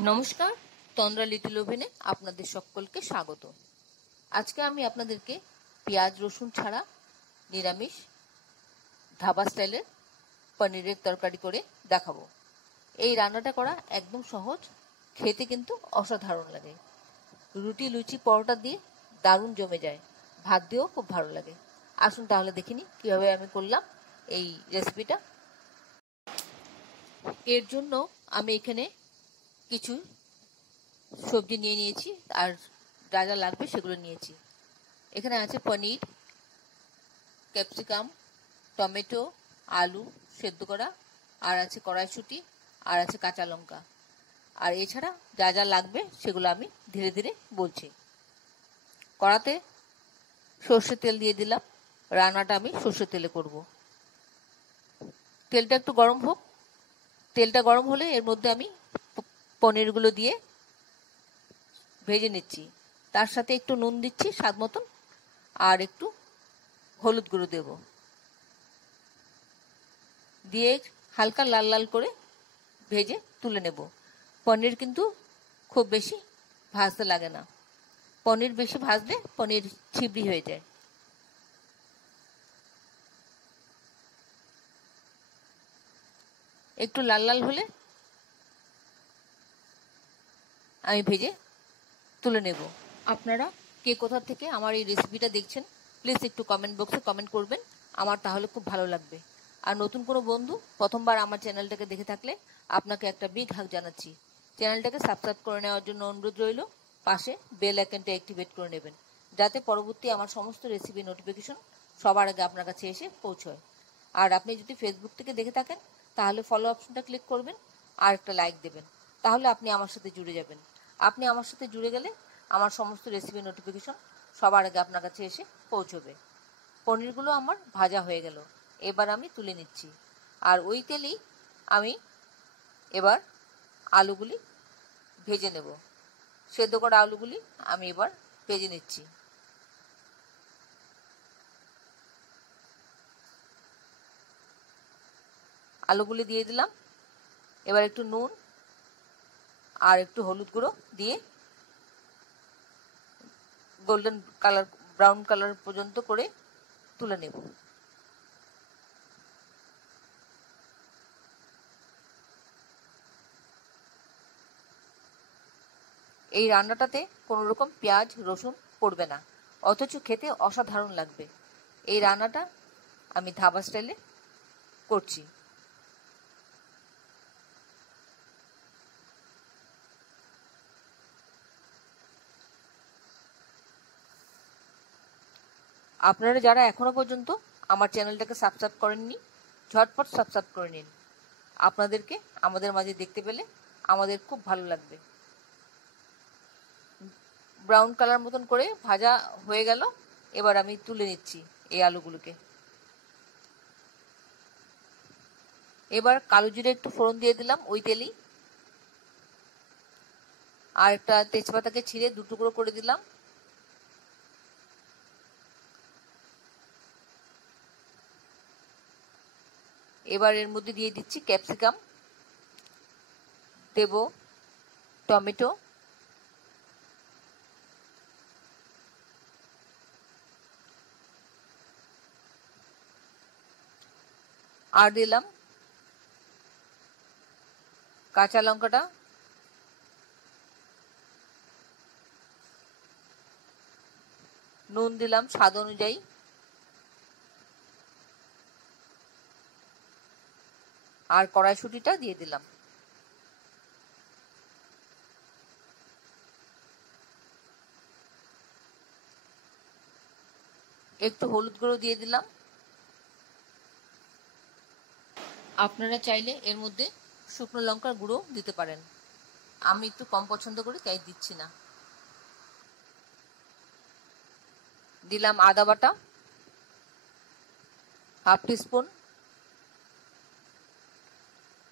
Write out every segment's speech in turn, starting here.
নমস্কার, তন্দ্রা লিটল ওভেনে আপনাদের সকলকে স্বাগত। আজকে আমি আপনাদেরকে পেঁয়াজ রসুন ছাড়া নিরামিষ ধাবা স্টাইলের পনিরের তরকারি করে দেখাবো। এই রান্নাটা করা একদম সহজ, খেতে কিন্তু অসাধারণ লাগে। রুটি, লুচি, পরোটা দিয়ে দারুণ জমে যায়, ভাত দিয়েও খুব ভালো লাগে। আসুন তাহলে দেখিনি কিভাবে আমি করলাম এই রেসিপিটা। এর জন্য আমি এখানে কিছু সবজি নিয়ে নিয়েছি, আর যা যা লাগবে সেগুলো নিয়েছি। এখানে আছে পনির, ক্যাপসিকাম, টমেটো, আলু সেদ্ধ করা, আর আছে কড়াইশুঁটি, আর আছে কাঁচা লঙ্কা। আর এছাড়া যা যা লাগবে সেগুলো আমি ধীরে ধীরে বলছি। কড়াতে সর্ষের তেল দিয়ে দিলাম। রান্নাটা আমি সর্ষের তেলে করব। তেলটা একটু গরম হোক। তেলটা গরম হলে এর মধ্যে আমি পনিরগুলো দিয়ে ভেজে নিচ্ছি। তার সাথে একটু নুন দিচ্ছি স্বাদ মতন, আর একটু হলুদ গুঁড়ো দেব। দিয়ে হালকা লাল লাল করে ভেজে তুলে নেব। পনির কিন্তু খুব বেশি ভাজতে লাগে না। পনির বেশি ভাজলে পনির ছিবড়ি হয়ে যায়। একটু লাল লাল হলে আমি ভেজে তুলে নেব। আপনারা কে কোথা থেকে আমার এই রেসিপিটা দেখছেন প্লিজ একটু কমেন্ট বক্সে কমেন্ট করবেন, আমার তাহলে খুব ভালো লাগবে। আর নতুন কোনো বন্ধু প্রথমবার আমার চ্যানেলটাকে দেখে থাকলে আপনাকে একটা বিগ হাগ জানাচ্ছি। চ্যানেলটাকে সাবস্ক্রাইব করে নেওয়ার জন্য অনুরোধ রইল। পাশে বেল আইকনটা অ্যাক্টিভেট করে নেবেন, যাতে পরবর্তী আমার সমস্ত রেসিপি নোটিফিকেশন সবার আগে আপনার কাছে এসে পৌঁছয়। আর আপনি যদি ফেসবুক থেকে দেখে থাকেন তাহলে ফলো অপশনটা ক্লিক করবেন আর একটা লাইক দেবেন, তাহলে আপনি আমার সাথে জুড়ে যাবেন। আপনি আমার সাথে জুড়ে গেলে আমার সমস্ত রেসিপি নোটিফিকেশন সবার আগে আপনার কাছে এসে পৌঁছবে। পনিরগুলো আমার ভাজা হয়ে গেল, এবার আমি তুলে নিচ্ছি। আর ওই তেলেই আমি এবার আলুগুলি ভেজে নেব। সেদ্ধ করা আলুগুলি আমি এবার ভেজে নিচ্ছি। আলুগুলি দিয়ে দিলাম। এবার একটু নুন আর একটু হলুদ গুঁড়ো দিয়ে গোল্ডেন কালার, ব্রাউন কালার পর্যন্ত করে তুলে নেব। এই রান্নাটাতে কোনো রকম পেঁয়াজ রসুন পড়বে না, অথচ খেতে অসাধারণ লাগবে। এই রান্নাটা আমি ধাবা স্টাইলে করছি। আপনারা যারা এখনো পর্যন্ত আমার চ্যানেলটাকে সাবস্ক্রাইব করেননি, ঝটপট সাবস্ক্রাইব করে নিন। আপনাদেরকে আমাদের মাঝে দেখতে পেলে আমাদের খুব ভালো লাগবে। ব্রাউন কালার মতন করে ভাজা হয়ে গেল, এবার আমি তুলে নিচ্ছি এই আলুগুলোকে। এবার কালো জিরে একটু ফোড়ন দিয়ে দিলাম ওই তেলেই, আর একটা তেজপাতাকে ছিঁড়ে দু টুকরো করে দিলাম। এবার এর মধ্যে দিয়ে দিচ্ছি ক্যাপসিকাম, দেব টমেটো, আর দিলাম কাঁচা লঙ্কাটা, নুন দিলাম স্বাদ অনুযায়ী, আর কড়াইশুঁটিটা দিয়ে দিলাম। একটু হলুদ গুঁড়ো দিয়ে দিলাম। আপনারা চাইলে এর মধ্যে শুকনো লঙ্কার গুঁড়ো দিতে পারেন, আমি একটু কম পছন্দ করি তাই দিচ্ছি না। দিলাম আদা বাটা হাফ টিস্পুন,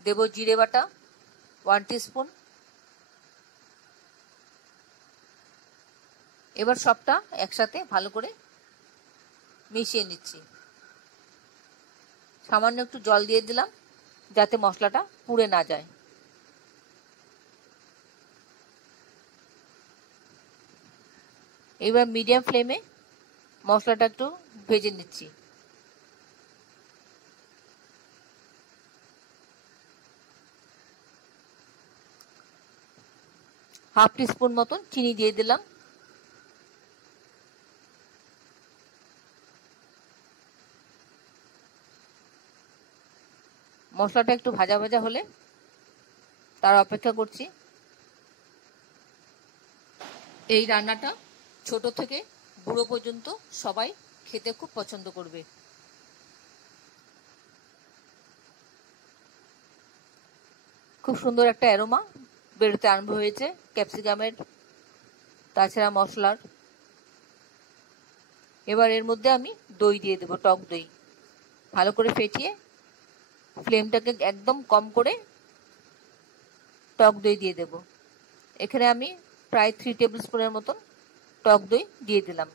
দেব জিরে বাটা 1 টিস্পুন। এবার সবটা একসাথে ভালো করে মিশিয়ে নিচ্ছি। সামান্য একটু জল দিয়ে দিলাম যাতে মশলাটা পুড়ে না যায়। এবার মিডিয়াম ফ্লেমে মশলাটা একটু ভেজে নিচ্ছি। হাফ টিস্পুন মতন চিনি দিয়ে দিলাম। মশলাটা একটু ভাজা ভাজা হলে তার অপেক্ষা করছি। এই রান্নাটা ছোট থেকে বুড়ো পর্যন্ত সবাই খেতে খুব পছন্দ করবে। খুব সুন্দর একটা অ্যারোমা বেরোতে আরম্ভ হয়েছে ক্যাপসিকামের, তাছাড়া মশলার। এবার এর মধ্যে আমি দই দিয়ে দেবো, টক দই। ভালো করে ফেটিয়ে ফ্লেমটাকে একদম কম করে টক দই দিয়ে দেব। এখানে আমি প্রায় 3 টেবিল স্পুনের মতন টক দই দিয়ে দিলাম।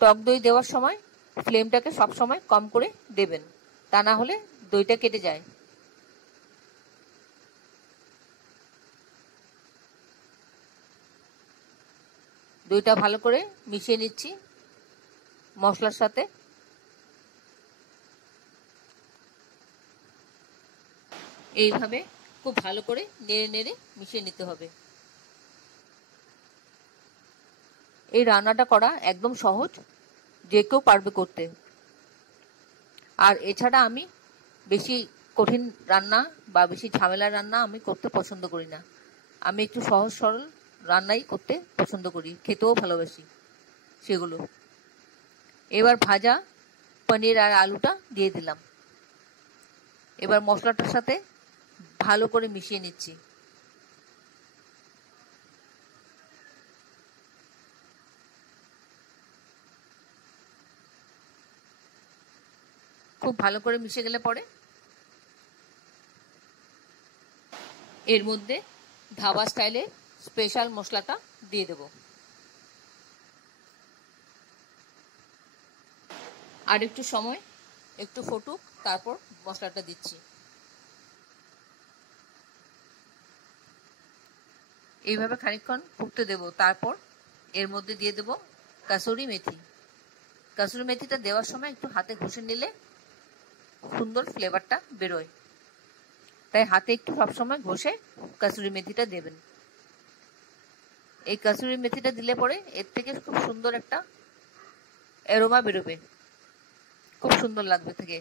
টক দই দেওয়ার সময় ফ্লেমটাকে সবসময় কম করে দেবেন, তা না হলে দইটা কেটে যায়। দইটা ভালো করে মিশিয়ে নিচ্ছি মশলার সাথে। এইভাবে খুব ভালো করে নেড়ে নেড়ে মিশিয়ে নিতে হবে। এই রান্নাটা করা একদম সহজ, যে কেউ পারবে করতে। আর এছাড়া আমি বেশি কঠিন রান্না বা বেশি ঝামেলার রান্না আমি করতে পছন্দ করি না। আমি একটু সহজ সরল রান্নাই করতে পছন্দ করি, খেতেও ভালোবাসি সেগুলো। এবার ভাজা পনির আর আলুটা দিয়ে দিলাম। এবার মশলাটার সাথে ভালো করে মিশিয়ে নিচ্ছি। খুব ভালো করে মিশে গেলে পরে এর মধ্যে ধাবা স্টাইলে স্পেশাল মশলাটা দিয়ে দেব। আর একটু সময় একটু ফুটুক, তারপর মশলাটা দিচ্ছি। এইভাবে খানিকক্ষণ ফুটতে দেব। তারপর এর মধ্যে দিয়ে দেব কাসুরি মেথি। কাসুরি মেথিটা দেওয়ার সময় একটু হাতে ঘষে নিলে সুন্দর ফ্লেভারটা বেরোয়, তাই হাতে একটু সবসময় ঘষে কাসুরি মেথিটা দেবেন। এই কাসুরি মেথিটা দিলে পরে এর থেকে খুব সুন্দর একটা অ্যারোমা বেরোবে, খুব সুন্দর লাগবে থেকে।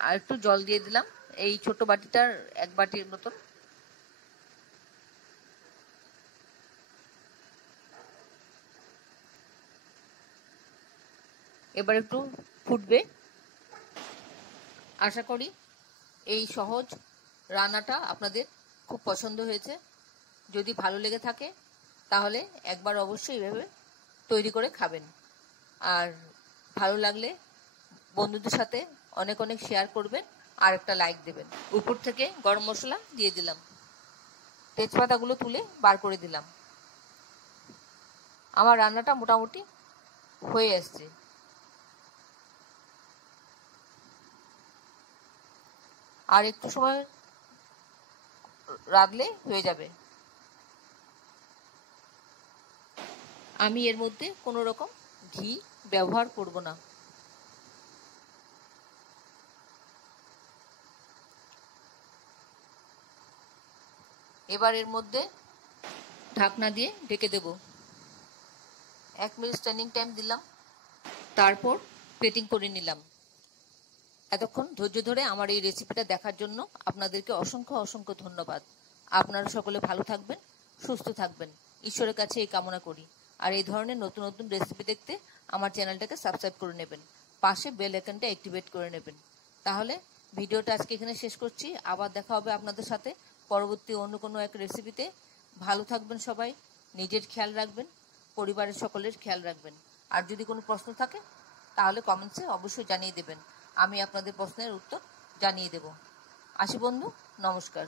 আর একটু জল দিয়ে দিলাম, এই ছোট বাটিটার 1 বাটির মতন। এবার একটু ফুটবে। আশা করি এই সহজ রান্নাটা আপনাদের খুব পছন্দ হয়েছে। যদি ভালো লেগে থাকে তাহলে একবার অবশ্যই এইভাবে তৈরি করে খাবেন। আর ভালো লাগলে বন্ধুদের সাথে অনেক অনেক শেয়ার করবেন আর একটা লাইক দেবেন। উপর থেকে গরম মশলা দিয়ে দিলাম, তেজপাতাগুলো তুলে বার করে দিলাম। আমার রান্নাটা মোটামুটি হয়ে আসছে। আর একটু সময় রাঁধলে হয়ে যাবে। আমি এর মধ্যে কোনো রকম ঘি ব্যবহার করব না। এবার এর মধ্যে ঢাকনা দিয়ে ঢেকে দেব। 1 মিনিট স্ট্যান্ডিং টাইম দিলাম, তারপর প্লেটিং করে নিলাম। এতক্ষণ ধৈর্য ধরে আমার এই রেসিপিটা দেখার জন্য আপনাদেরকে অসংখ্য অসংখ্য ধন্যবাদ। আপনারা সকলে ভালো থাকবেন, সুস্থ থাকবেন, ঈশ্বরের কাছে এই কামনা করি। আর এই ধরনের নতুন নতুন রেসিপি দেখতে আমার চ্যানেলটাকে সাবস্ক্রাইব করে নেবেন, পাশে বেল আইকনটা অ্যাক্টিভেট করে নেবেন। তাহলে ভিডিওটা আজকে এখানে শেষ করছি। আবার দেখা হবে আপনাদের সাথে পরবর্তী অন্য কোনো এক রেসিপিতে। ভালো থাকবেন সবাই, নিজের খেয়াল রাখবেন, পরিবারের সকলের খেয়াল রাখবেন। আর যদি কোনো প্রশ্ন থাকে তাহলে কমেন্টসে অবশ্যই জানিয়ে দেবেন, আমি আপনাদের প্রশ্নের উত্তর জানিয়ে দেব। আসি বন্ধু, নমস্কার।